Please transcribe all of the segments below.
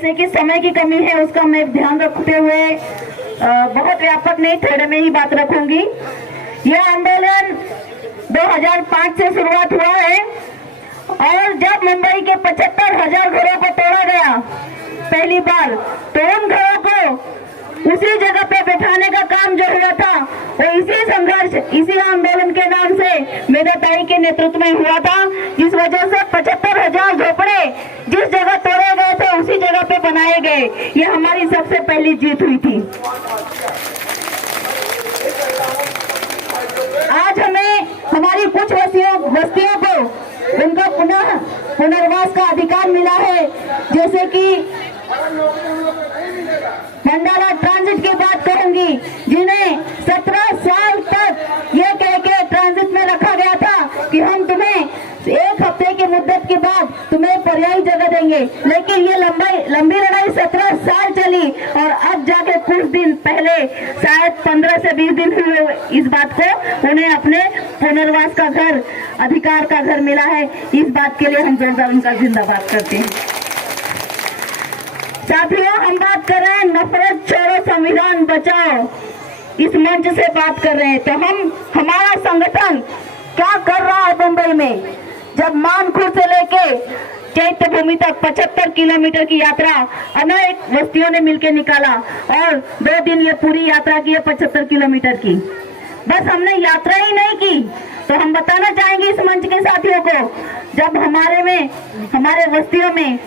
जैसे कि समय की कमी है उसका मैं ध्यान रखते हुए बहुत व्यापक नहीं, थोड़े में ही बात रखूंगी। यह आंदोलन 2005 से शुरुआत हुआ है और जब मुंबई के 75,000 घरों को तोड़ा गया पहली बार, तो उन घरों को उसी जगह पे बैठाने का काम जो हुआ था वो इसी संघर्ष, इसी आंदोलन के नाम से मेरे ताई के नेतृत्व में हुआ था, जिस वजह से 75,000 झोपड़े जिस जगह तोड़े गए थे उसी जगह पे बनाए गए। ये हमारी सबसे पहली जीत हुई थी। आज हमें हमारी कुछ बस्तियों को उनका पुनर्वास का अधिकार मिला है, जैसे कि मंडाला ट्रांजिट की बात करूंगी, जिन्हें 17 साल तक ये कह के ट्रांजिट में रखा गया था कि हम तुम्हें 1 हफ्ते की मुद्दत के बाद तुम्हें पर्यायी जगह देंगे, लेकिन ये लंबी लड़ाई 17 साल चली और अब जाके कुछ दिन पहले, शायद 15 से 20 दिन हुए इस बात को, उन्हें अपने पुनर्वास का घर, अधिकार का घर मिला है। इस बात के लिए हम जोरदार उनका जिंदाबाद करते हैं। साथियों, हम बात कर रहे हैं नफरत छोड़ो संविधान बचाओ, इस मंच से बात कर रहे हैं। तो हमारा संगठन क्या कर रहा है मुंबई में? जब मानखुर्द से लेके चैत्य भूमि तक 75 किलोमीटर की यात्रा अनेक बस्तियों ने मिलकर निकाला और 2 दिन ये पूरी यात्रा की है 75 किलोमीटर की। बस हमने यात्रा ही नहीं की, तो हम बताना चाहेंगे इस मंच के साथियों को, जब हमारे बस्तियों में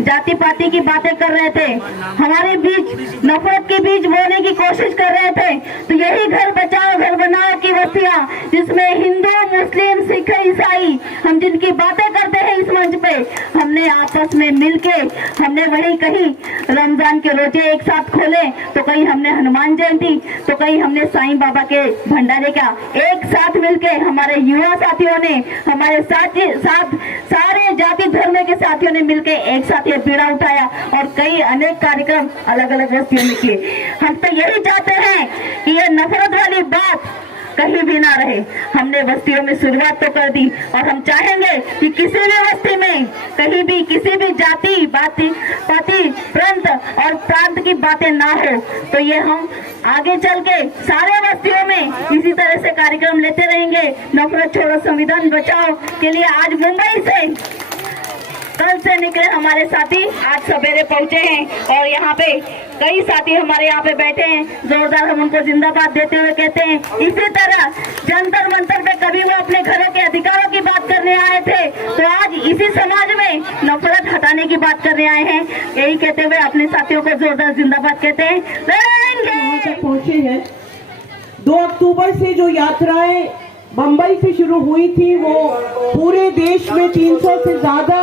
जाति पाति की बातें कर रहे थे, हमारे बीच नफरत के बीज बोने की कोशिश कर रहे थे, तो यही घर बचाओ घर बनाओ की बस्तियां, जिसमें हिंदू, मुस्लिम, सिख, ईसाई, हम जिनकी बातें करते हैं इस मंच पे, हमने आपस में मिलके, हमने वही कहीं रमजान के रोजे एक साथ खोले, तो कहीं हमने हनुमान जयंती, तो कहीं हमने साईं बाबा के भंडारे का एक साथ मिलके, हमारे युवा साथियों ने, हमारे सारे जाति धर्म के साथियों ने मिलके एक साथ ये पीड़ा उठाया और कई अनेक कार्यक्रम अलग अलग बस्तियों में किए। हम तो यही चाहते हैं कि ये नफरत वाली बात कहीं भी ना रहे। हमने बस्तियों में शुरुआत तो कर दी और हम चाहेंगे कि किसी भी बस्ती में कहीं भी किसी भी जाति पाति प्रांत और प्रांत की बातें ना हो, तो ये हम आगे चल के सारे बस्तियों में इसी तरह से कार्यक्रम लेते रहेंगे। नफरत छोड़ो संविधान बचाओ के लिए आज मुंबई से कल से निकले हमारे साथी आज सवेरे पहुंचे हैं और यहाँ पे कई साथी हमारे यहाँ पे बैठे हैं। जोरदार हम उनको जिंदाबाद देते हुए कहते हैं। इसी तरह जंतर मंतर पे कभी वो अपने घरों के अधिकारों की बात करने आए थे, तो आज इसी समाज में नफरत हटाने की बात करने आए हैं। यही कहते हुए अपने साथियों को जोरदार जिंदाबाद कहते हैं। लड़ेंगे। पहुंचे हैं 2 अक्टूबर से जो यात्राएं मुंबई से शुरू हुई थी, वो पूरे देश में 300 से ज्यादा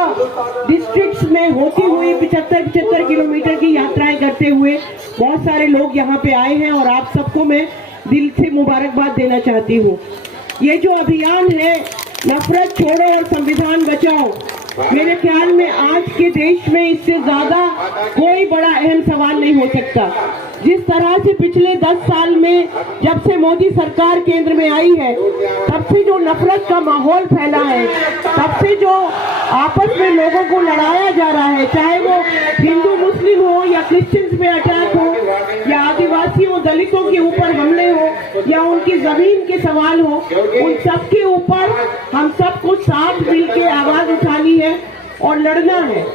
डिस्ट्रिक्ट्स में होती हुई 75 किलोमीटर की यात्राएं करते हुए बहुत सारे लोग यहाँ पे आए हैं और आप सबको मैं दिल से मुबारकबाद देना चाहती हूँ। ये जो अभियान है नफरत छोड़ो और संविधान बचाओ, मेरे ख्याल में आज के देश में इससे ज्यादा कोई बड़ा अहम सवाल नहीं हो सकता। जिस तरह से पिछले 10 साल में जब से मोदी सरकार केंद्र में आई है, तब से जो नफरत का माहौल फैला है, तब से जो आपस में लोगों को लड़ाया जा रहा है, चाहे वो हिंदू मुस्लिम हो या क्रिश्चियंस पे अटैक हो या आदिवासियों दलितों के ऊपर हमले हो या उनकी जमीन के सवाल हो, उन सब के ऊपर हम सबको साथ मिलकर आवाज उठानी है और लड़ना है।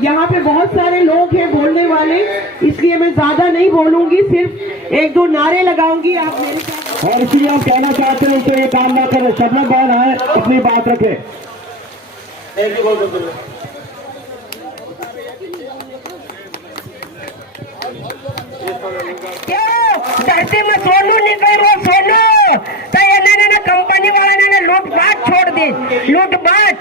यहाँ पे बहुत सारे लोग हैं बोलने वाले, इसलिए मैं ज्यादा नहीं बोलूंगी, सिर्फ 1-2 नारे लगाऊंगी। आप मेरे साथ और इसलिए हम कहना चाहते हैं कि ये काम ना करें, सब लोग बहन है अपनी बात रखें। धरती में सोनू निकल वो सोनू, तो ये कंपनी वाले ने लूटपाट छोड़ दी। लूटपाट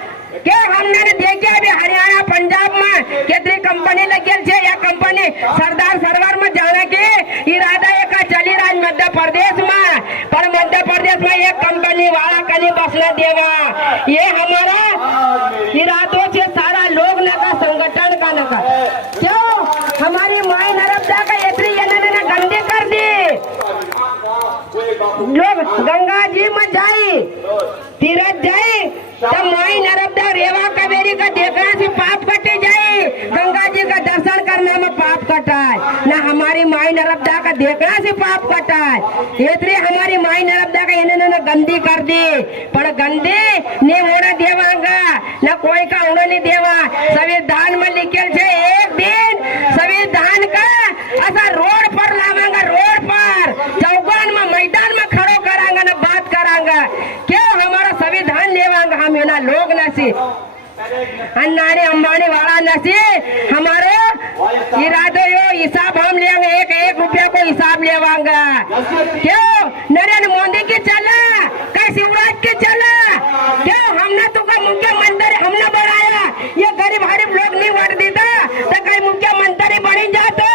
क्या हमने देखे अभी हरियाणा पंजाब में कितनी कंपनी लगी है। यह कंपनी सरदार सरोवर में जाने के इरादा एक चली रहा मध्य प्रदेश में, पर मध्य प्रदेश में एक कंपनी वाला कहीं बसने देगा। ये हमारा इरादों से सारा लोग लगा संगठन का लगा। क्यों हमारी माई नर्मदा का इतनी गंदी कर दी। लोग गंगा जी में जाए तीरथ जाए तो माई नर्मदा रेवा कावेरी का देखना से पाप कटे जाए, गंगा जी का दर्शन करना कटाए, ना हमारी माई नर्मदा का देखना से पाप कटाए। इसलिए हमारी माई नर्मदा का इन्होंने गंदी कर दी, पर गंदी नहीं होना देवांगा, ना कोई का होना नहीं देवा। संविधान में लिखे छे एक दिन संविधान का ऐसा रोड पर लावांगा, रोड पर चौकान में मैदान में खड़ो करांगा, ना बात करांगा। क्यों हमारा संविधान लेवांगा हम, है ना लोग नसी अन्नानी अंबानी वाला नसी हमारे इरादे यो हिसाब हम लेंगे, एक एक रुपया को हिसाब लेवांगा। क्यों नरेंद्र मोदी की चला, कई शिवराज की चला, क्यों हमने तो का मुख्यमंत्री हमने बढ़ाया, ये गरीब गरीब लोग नहीं वोट देता तो कई मुख्यमंत्री बनी जाता,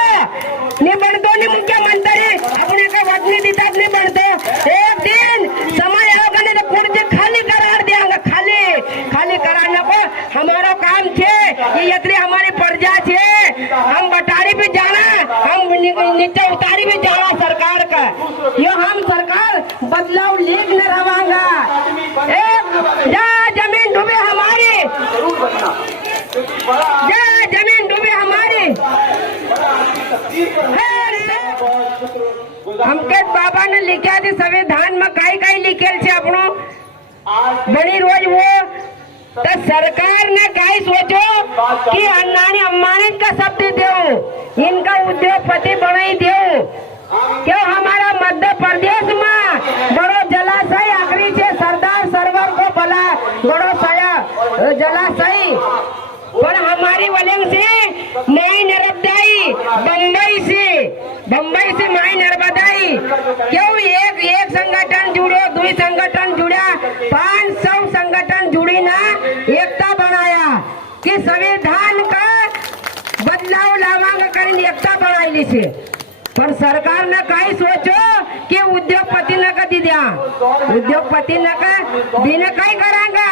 नहीं बढ़तो नहीं मुख्यमंत्री अपने को वोट नहीं देता, अपने बढ़तो। एक दिन समय होगा नहीं तो कुर्सी खाली करा देंगे, खाली खाली कराने को हमारा काम छे। ये हमारी प्रजा छे, हम बटारी भी जाना, हम नीचे उतारी भी जाना सरकार का, ये हम सरकार बदलाव लेक न रवांगा। जमीन डूबे हमारी, जमीन डूबे हमारी। हमके बाबा ने लिखा थी संविधान में कई कई लिखे छे अपनो बड़ी रोज वो, तो सरकार ने कई सोचो कि अन्नानी अम्बानी का शब्द दो, इनका उद्योगपति बनाई दो। क्यों हमारा मध्य प्रदेश में बड़ो जलाशय आखिरी से सरदार सरोवर को बला बड़ो साया जलाशय, पर हमारी वलिंग से माई नर्मदाई बम्बई से माई नर्मदाई। क्यों एक संगठन जुड़ो, दुई संगठन जुड़ा, 500 संगठन जुड़ी ना एकता बनाया कि संविधान का बदलाव लावांगा कहीं एकता बनाई से। पर सरकार ने कहीं सोचो कि उद्योगपति न का दी दिया, उद्योगपति न का बिना कहीं करांगा।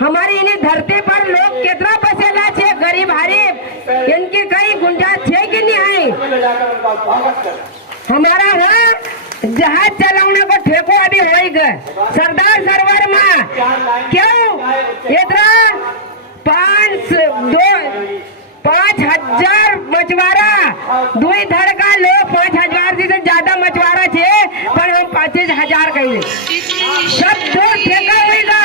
हमारी इन्हीं धरती पर लोग कितना बसेला छे, गरीब हरीब, इनकी कई गुंजाइश छे कि नहीं है। हमारा हो जहाज चलाने को ठेको अभी हो गए सरदार सरोवर में। क्यों इतना 5,000 मछुआरा, दुई धड़ का लोग 5,000 से ज्यादा मछुआरा थे, पर हम 25,000 कहे सब दो ठेका होगा।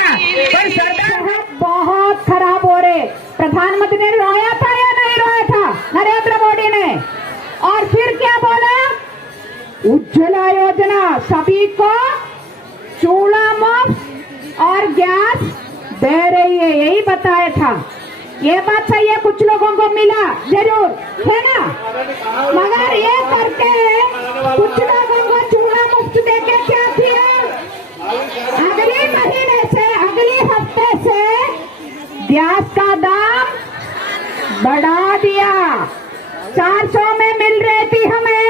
पर सरकार बहुत खराब हो रहे। प्रधानमंत्री ने रोया था या नहीं रोया था नरेंद्र मोदी ने, और फिर क्या बोला, उज्ज्वला योजना सभी को चूल्हा मुफ्त और गैस दे रही है, यही बताया था। ये बात सही है, कुछ लोगों को मिला जरूर है ना, मगर ये करके कुछ लोगों को चूल्हा मुफ्त देके क्या किया, अगले महीने से अगले हफ्ते से गैस का दाम बढ़ा दिया। 400 में मिल रही थी हमें,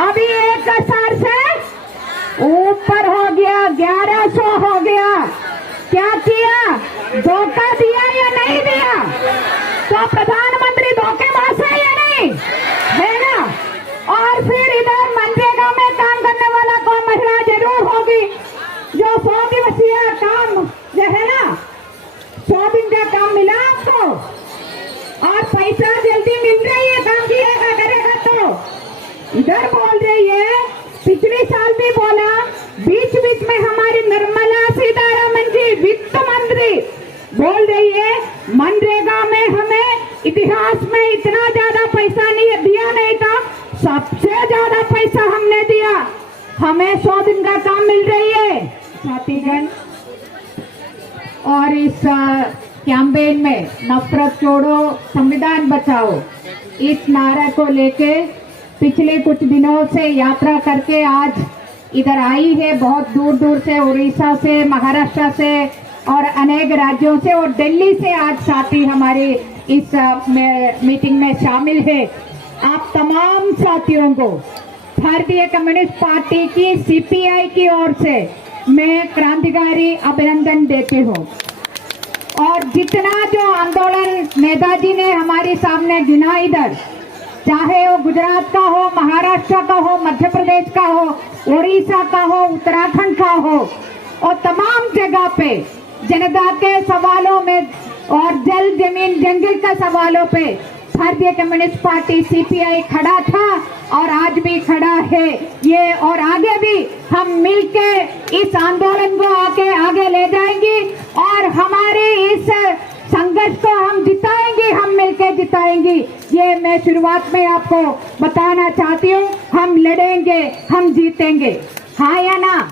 अभी 1,000 से ऊपर हो गया, 1100 हो गया। क्या किया, धोखा दिया या नहीं दिया? तो प्रधानमंत्री धोखेबाज है या नहीं है ना। और फिर इधर मनरेगा में काम करने वाला कोई महिला जरूर होगी जो 100 दिवसीय काम जो है ना, 100 दिन का काम मिला आपको और पैसा जल्दी मिल रही है, काम किएगा करेगा तो इधर बोल रही है। पिछले साल भी बोला, बीच बीच में हमारी निर्मला सीतारमन जी वित्त मंत्री बोल रही है मनरेगा में हमें इतिहास में इतना ज्यादा पैसा नहीं दिया नहीं था, सबसे ज्यादा पैसा हमने दिया, हमें 100 दिन का काम मिल रही है साथीगण। और इस कैंपेन में नफरत छोड़ो संविधान बचाओ इस नारा को लेके पिछले कुछ दिनों से यात्रा करके आज इधर आई है, बहुत दूर दूर से, उड़ीसा से, महाराष्ट्र से और अनेक राज्यों से और दिल्ली से आज साथी हमारे इस मीटिंग में शामिल है। आप तमाम साथियों को भारतीय कम्युनिस्ट पार्टी की सीपीआई की ओर से मैं क्रांतिकारी अभिनंदन देती हूँ। और जितना जो आंदोलन नेताजी ने हमारे सामने गिना इधर, चाहे वो गुजरात का हो, महाराष्ट्र का हो, मध्य प्रदेश का हो, उड़ीसा का हो, उत्तराखंड का हो, और तमाम जगह पे जनता के सवालों में और जल जमीन जंगल का सवालों पे भारतीय कम्युनिस्ट पार्टी सीपीआई खड़ा था और आज भी खड़ा है ये, और आगे भी हम मिलके इस आंदोलन को आगे ले जाएंगे और हमारे इस संघर्ष को हम जिताएंगे, हम मिलकर जिताएंगे। ये मैं शुरुआत में आपको बताना चाहती हूँ। हम लड़ेंगे, हम जीतेंगे, हाँ या ना?